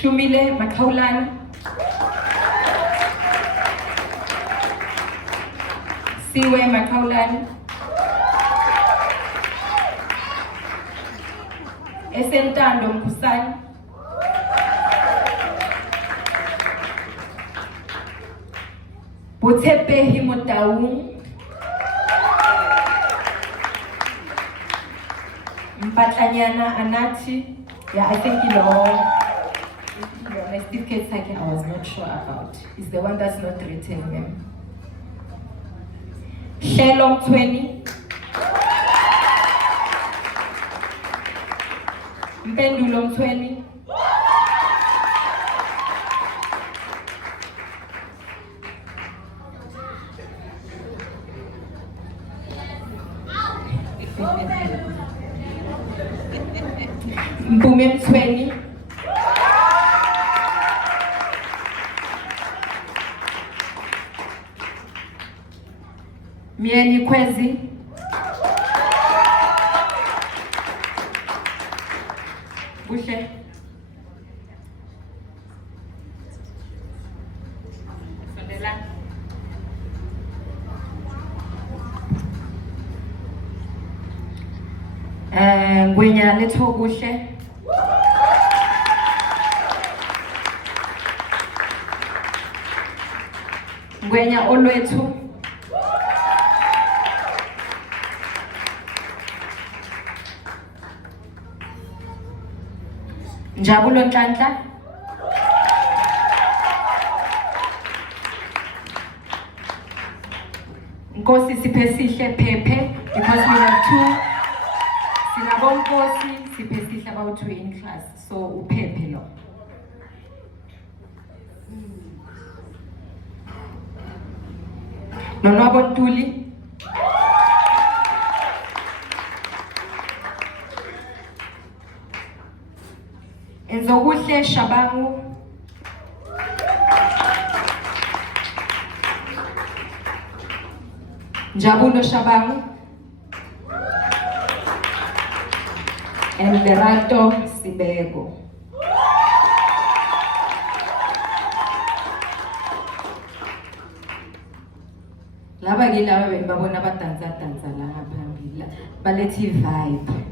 Hlumile Makhawulana, Siwe Makhawulana, Esentando Mkhusani, Botshepehi Motaung, Mpatlanyana Anathi. Yeah, I think my certificate I was not sure about. It's the one that's not written, ma'am. Shelom 20. Mpendulom 20. Mpumem 20. Mieni Kwezi. Bushe. Sondela. Ngwenya Letho Bushe. Ngwenya Olwethu. Njabulo Nhlanhla. Nkosi Siphesihle Phephe, because we have two. Sinabo Nkosi Siphesihle about 2 in class, so uphephe lo. Nonwabo Ntuli. Enzokuhle Shabangu. Njabulo Shabangu. And Lerato Sibego. Laba ngilaba bengibabona badansa la ngaphambili. Balethi vibe.